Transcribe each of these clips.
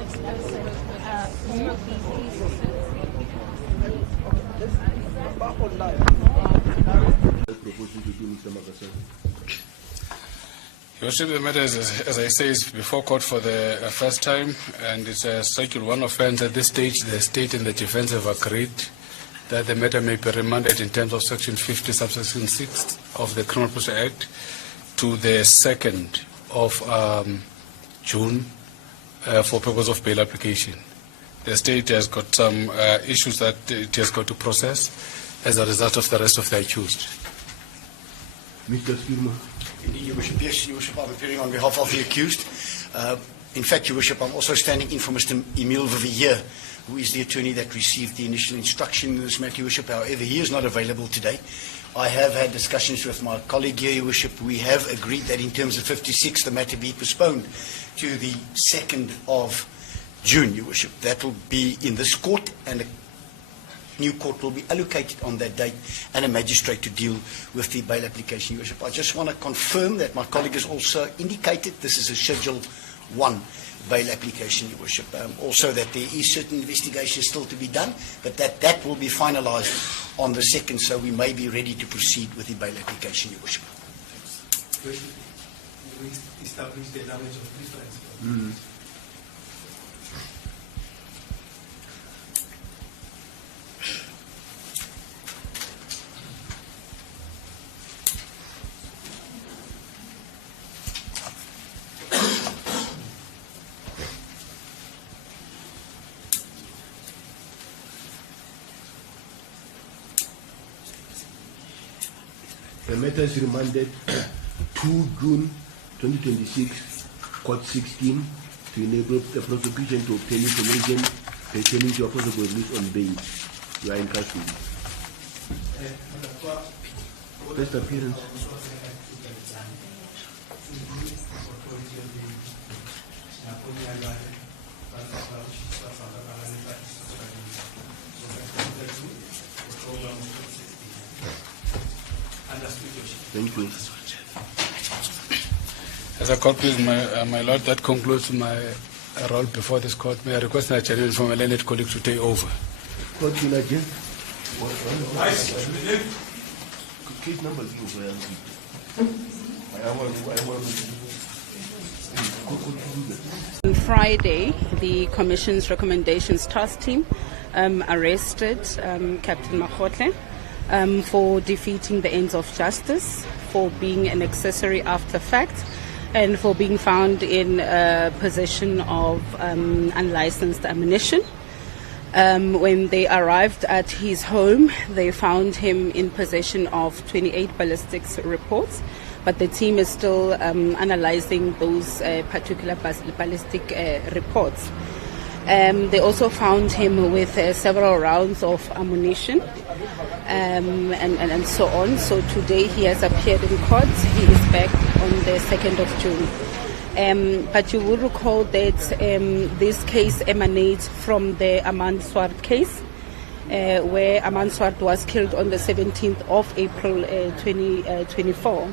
Your Worship, the matter, as I say, is before court for the first time, and it's a Schedule 1 offense. At this stage, the state and the defense have agreed that the matter may be remanded in terms of Section 50, subsection 6 of the Criminal Procedure Act to the 2nd of June for purpose of bail application. The state has got some issues that it has got to process as a result of the rest of the accused. Mr. Skirma. Indeed, Your Worship. Yes, Your Worship, I'm appearing on behalf of the accused. In fact, Your Worship, I'm also standing in for Mr. Emile Vivier, who is the attorney that received the initial instruction in this matter, Your Worship. However, he is not available today. I have had discussions with my colleague here, Your Worship. We have agreed that in terms of 56, the matter be postponed to the 2nd of June, Your Worship. That will be in this court, and a new court will be allocated on that date, and a magistrate to deal with the bail application, Your Worship. I just want to confirm that my colleague has also indicated this is a Schedule 1 bail application, Your Worship. Also that there is certain investigation still to be done, but that will be finalised on the 2nd, so we may be ready to proceed with the bail application, Your Worship. We established the damage of preference. The matter is remanded to June 2026, Court 16, to enable the prosecution to obtain information pertaining to a possible release on bail. You are in custody. First appearance. Thank you. As a court, please, my lord, that concludes my role before this court. May I request a challenge from my learned colleague to take over? Court will adjourn. Case number 0. On Friday, the Commission's recommendations task team arrested Captain Makgotle for defeating the ends of justice, for being an accessory after fact, and for being found in possession of unlicensed ammunition. When they arrived at his home, they found him in possession of 28 ballistics reports, but the team is still analyzing those particular ballistic reports. They also found him with several rounds of ammunition and so on. So today he has appeared in court. He is back on the 2nd of June. But you will recall that this case emanates from the Aman Swart case, where Aman Swart was killed on the 17th of April 2024.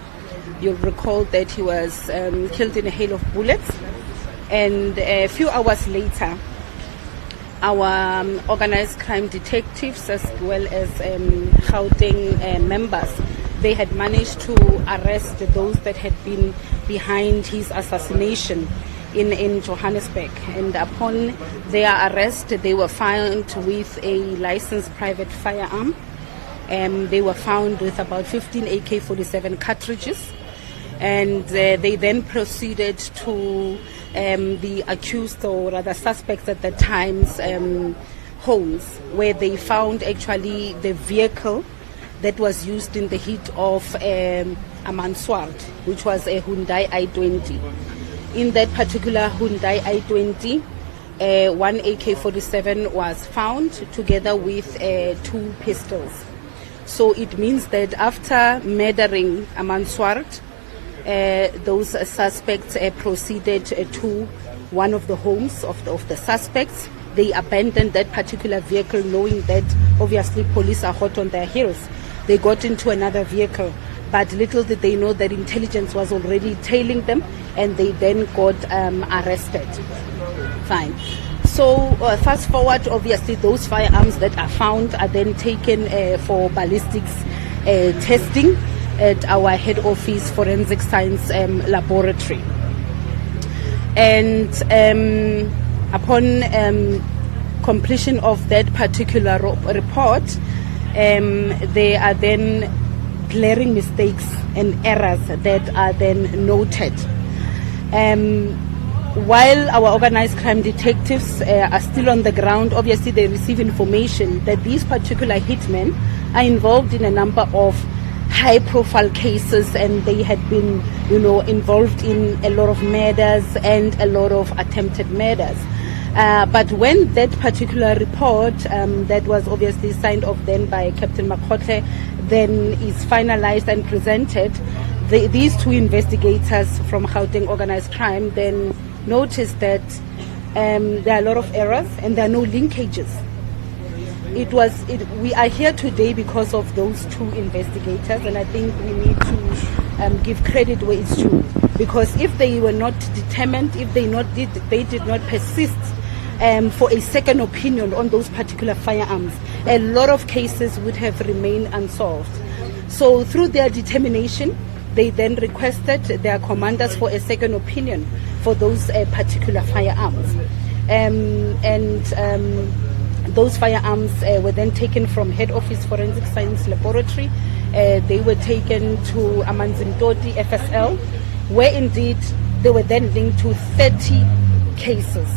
You'll recall that he was killed in a hail of bullets, and a few hours later, our organized crime detectives, as well as Gauteng members, they had managed to arrest those that had been behind his assassination in Johannesburg. And upon their arrest, they were found with a licensed private firearm. They were found with about 15 AK-47 cartridges. And they then proceeded to the accused, or rather suspects at the time's homes, where they found actually the vehicle that was used in the hit of Aman Swart, which was a Hyundai i20. In that particular Hyundai i20, one AK-47 was found together with 2 pistols. So it means that after murdering Aman Swart, those suspects proceeded to one of the homes of the suspects. They abandoned that particular vehicle, knowing that obviously police are hot on their heels. They got into another vehicle, but little did they know that intelligence was already tailing them, and they then got arrested. Fine. So fast forward, obviously those firearms that are found are then taken for ballistics testing at our head office Forensic Science Laboratory. And upon completion of that particular report, there are then glaring mistakes and errors that are then noted. While our organized crime detectives are still on the ground, obviously they receive information that these particular hitmen are involved in a number of high-profile cases, and they had been, involved in a lot of murders and a lot of attempted murders. But when that particular report, that was obviously signed off then by Captain Makgotle, then is finalized and presented, these two investigators from Gauteng Organized Crime then noticed that there are a lot of errors and there are no linkages. We are here today because of those two investigators, and I think we need to give credit where it's due. Because if they were not determined, if they did not persist for a second opinion on those particular firearms, a lot of cases would have remained unsolved. So through their determination, they then requested their commanders for a second opinion for those particular firearms. Those firearms were then taken from head office Forensic Science Laboratory. They were taken to Amanzimtoti FSL, where indeed they were then linked to 30 cases,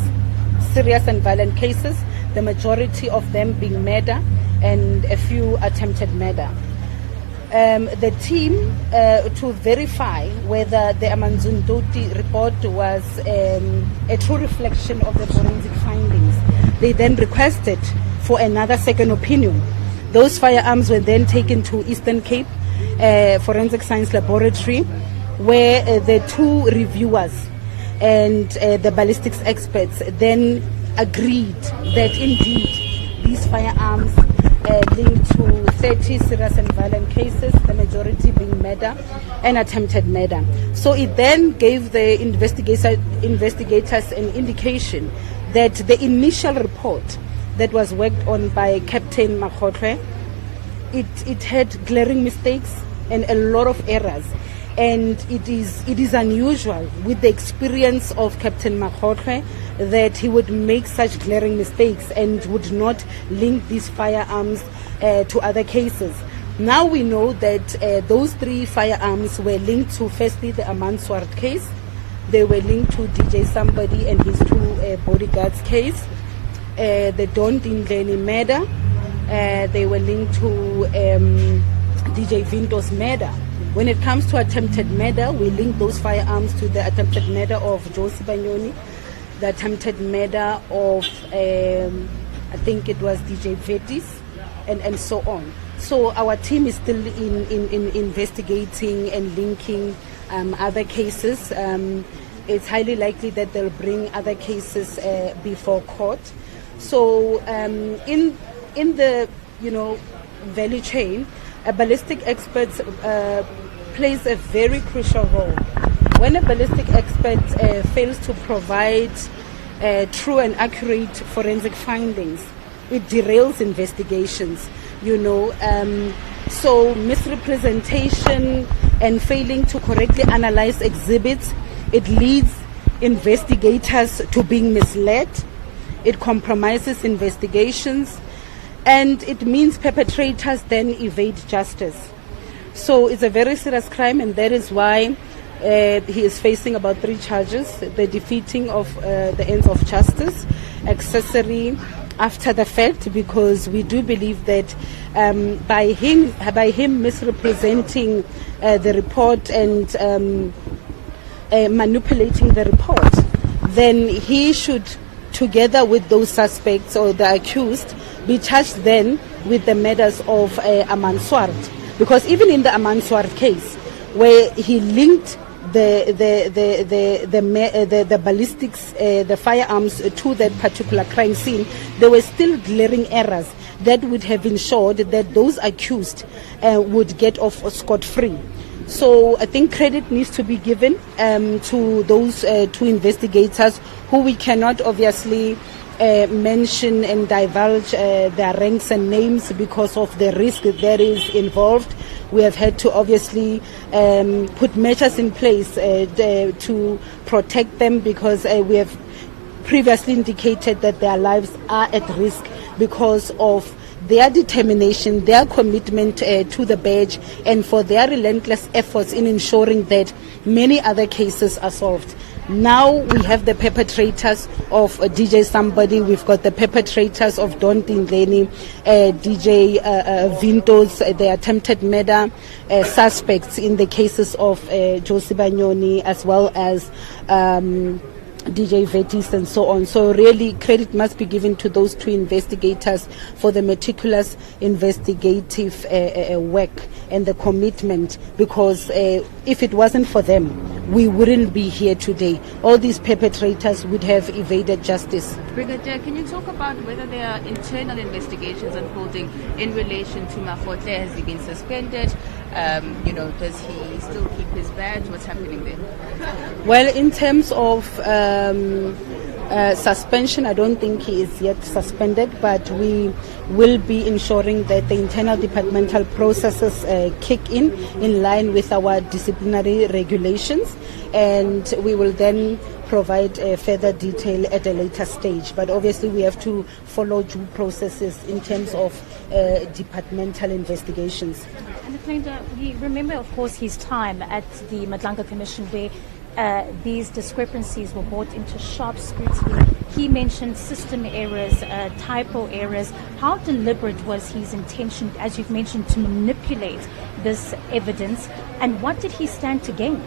serious and violent cases, the majority of them being murder and a few attempted murder. The team, to verify whether the Amanzimtoti report was a true reflection of the forensic findings, they then requested for another second opinion. Those firearms were then taken to Eastern Cape Forensic Science Laboratory, where the two reviewers and the ballistics experts then agreed that indeed these firearms linked to 30 serious and violent cases, the majority being murder and attempted murder. So it then gave the investigators an indication that the initial report that was worked on by Captain Makgotle, it had glaring mistakes and a lot of errors. And it is unusual with the experience of Captain Makgotle that he would make such glaring mistakes and would not link these firearms to other cases. Now we know that those three firearms were linked to, firstly, the Amanswart case. They were linked to DJ Somebody and his two bodyguards case. The Don Dindleni murder. They were linked to DJ Vinto's murder. When it comes to attempted murder, we link those firearms to the attempted murder of Josie Banyoni, the attempted murder of, I think it was DJ Vetis, and so on. So our team is still in investigating and linking other cases. It's highly likely that they'll bring other cases before court. So in the value chain, a ballistic expert plays a very crucial role. When a ballistic expert fails to provide true and accurate forensic findings, it derails investigations. So misrepresentation and failing to correctly analyze exhibits, it leads investigators to being misled. It compromises investigations, and it means perpetrators then evade justice. So it's a very serious crime, and that is why he is facing about 3 charges: the defeating of the ends of justice, accessory after the fact, because we do believe that by him misrepresenting the report and manipulating the report, then he should, together with those suspects or the accused, be charged then with the murders of Amanswart. Because even in the Amanswart case, where he linked the ballistics, the firearms to that particular crime scene, there were still glaring errors that would have ensured that those accused would get off scot-free. So I think credit needs to be given to those two investigators who we cannot obviously mention and divulge their ranks and names because of the risk that is involved. We have had to obviously put measures in place to protect them because we have previously indicated that their lives are at risk because of their determination, their commitment to the badge, and for their relentless efforts in ensuring that many other cases are solved. Now we have the perpetrators of DJ Somebody, we've got the perpetrators of Don Tindleni, DJ Vintos, the attempted murder suspects in the cases of Josie Banyoni, as well as DJ Vetis and so on. So really credit must be given to those two investigators for the meticulous investigative work and the commitment, because if it wasn't for them, we wouldn't be here today. All these perpetrators would have evaded justice. Brigadier, can you talk about whether there are internal investigations unfolding in relation to Makgotle? Has he been suspended? Does he still keep his badge? What's happening there? Well, in terms of suspension, I don't think he is yet suspended, but we will be ensuring that the internal departmental processes kick in line with our disciplinary regulations, and we will then provide further detail at a later stage. But obviously we have to follow due processes in terms of departmental investigations. And we remember, of course, his time at the Madlanga Commission where these discrepancies were brought into sharp scrutiny. He mentioned system errors, typo errors. How deliberate was his intention, as you've mentioned, to manipulate this evidence, and what did he stand to gain?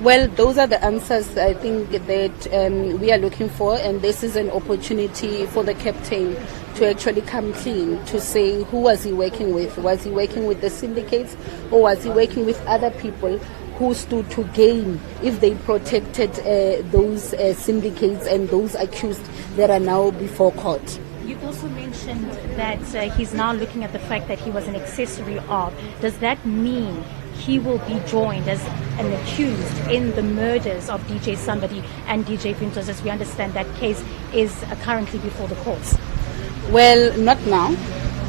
Well, those are the answers I think that we are looking for, and this is an opportunity for the captain to actually come clean, to say who was he working with. Was he working with the syndicates, or was he working with other people who stood to gain if they protected those syndicates and those accused that are now before court? You also mentioned that he's now looking at the fact that he was an accessory of. Does that mean he will be joined as an accused in the murders of DJ Somebody and DJ Vintos, as we understand that case is currently before the courts? Well, not now.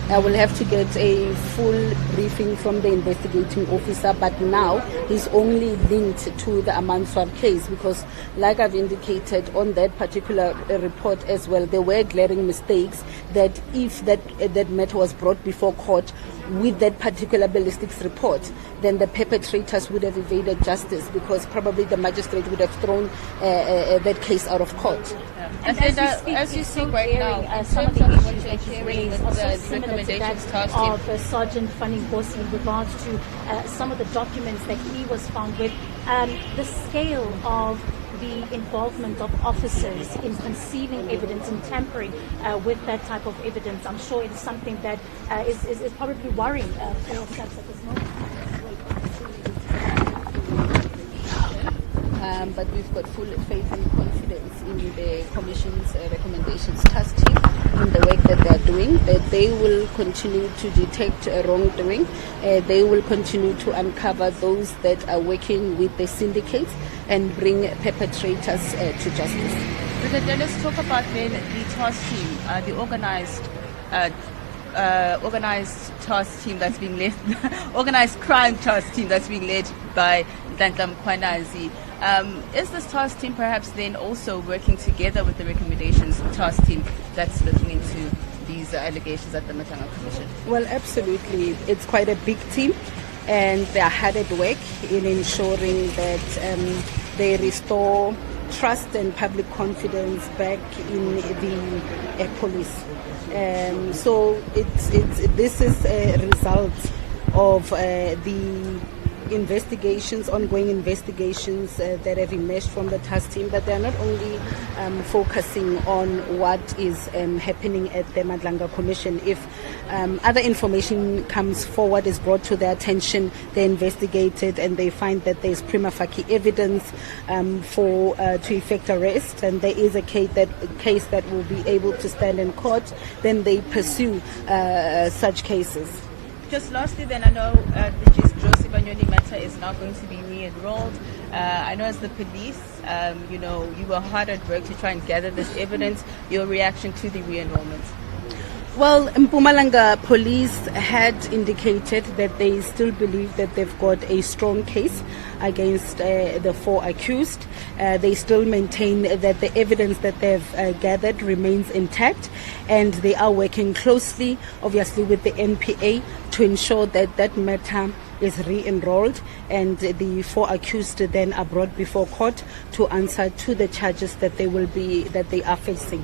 I will have to get a full briefing from the investigating officer, but now he's only linked to the Amanswar case because, like I've indicated on that particular report as well, there were glaring mistakes that if that matter was brought before court with that particular ballistics report, then the perpetrators would have evaded justice because probably the magistrate would have thrown that case out of court. And as you speak right now, some of the issues that you're you've raised are so similar to that of Sergeant Fanning Hosi in regards to some of the documents that he was found with, the scale of the involvement of officers in concealing evidence and tampering with that type of evidence. I'm sure it is something that is probably worrying for SAPS at this moment. But we've got full faith and confidence in the Commission's recommendations task team, in the work that they're doing, that they will continue to detect wrongdoing, they will continue to uncover those that are working with the syndicates and bring perpetrators to justice. Brigadier, let's talk about then the task team, the organized task team that's being led, organized crime task team that's being led by Madlanga Commission. Is this task team perhaps then also working together with the recommendations task team that's looking into these allegations at the Madlanga Commission? Well, absolutely. It's quite a big team, and they are hard at work in ensuring that they restore trust and public confidence back in the police. So this is a result of the ongoing investigations that have emerged from the task team, but they're not only focusing on what is happening at the Madlanga Commission. If other information comes forward, is brought to their attention, they investigate it and they find that there's prima facie evidence to effect arrest, and there is a case that will be able to stand in court, then they pursue such cases. Just lastly, then, I know the Josie Banyoni matter is now going to be re-enrolled. I know as the police, you were hard at work to try and gather this evidence. Your reaction to the re-enrollment? Well, Mpumalanga police had indicated that they still believe that they've got a strong case against the 4 accused. They still maintain that the evidence that they've gathered remains intact, and they are working closely, obviously, with the NPA to ensure that that matter is re-enrolled and the 4 accused then are brought before court to answer to the charges that they are facing.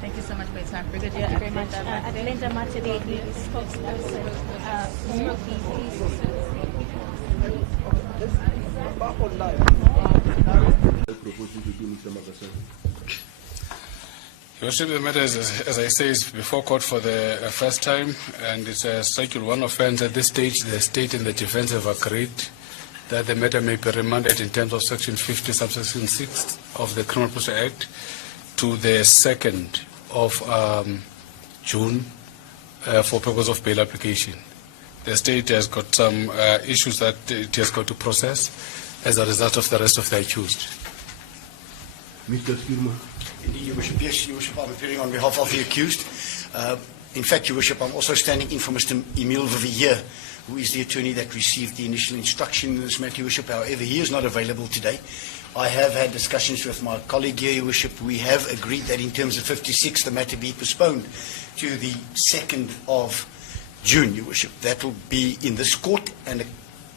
Thank you so much for your time. Brigadier. Thank you very much. Adlenda Mate, the spokesperson for the police. Proposing to do, Mr. Makasar. Your Worship, the matter is, as I say, is before court for the first time, and it's a Schedule 1 offense. At this stage, the state and the defense have agreed that the matter may be remanded in terms of Section 50, subsection 6 of the Criminal Procedure Act to the 2nd of June for purpose of bail application. The state has got some issues that it has got to process as a result of the rest of the accused. Mr. Skirma. Indeed, Your Worship. Yes, Your Worship, I'm appearing on behalf of the accused. In fact, Your Worship, I'm also standing in for Mr. Emile Vivier, who is the attorney that received the initial instruction in this matter, Your Worship. However, he is not available today. I have had discussions with my colleague here, Your Worship. We have agreed that in terms of 56, the matter be postponed to the 2nd of June, Your Worship. That will be in this court, and a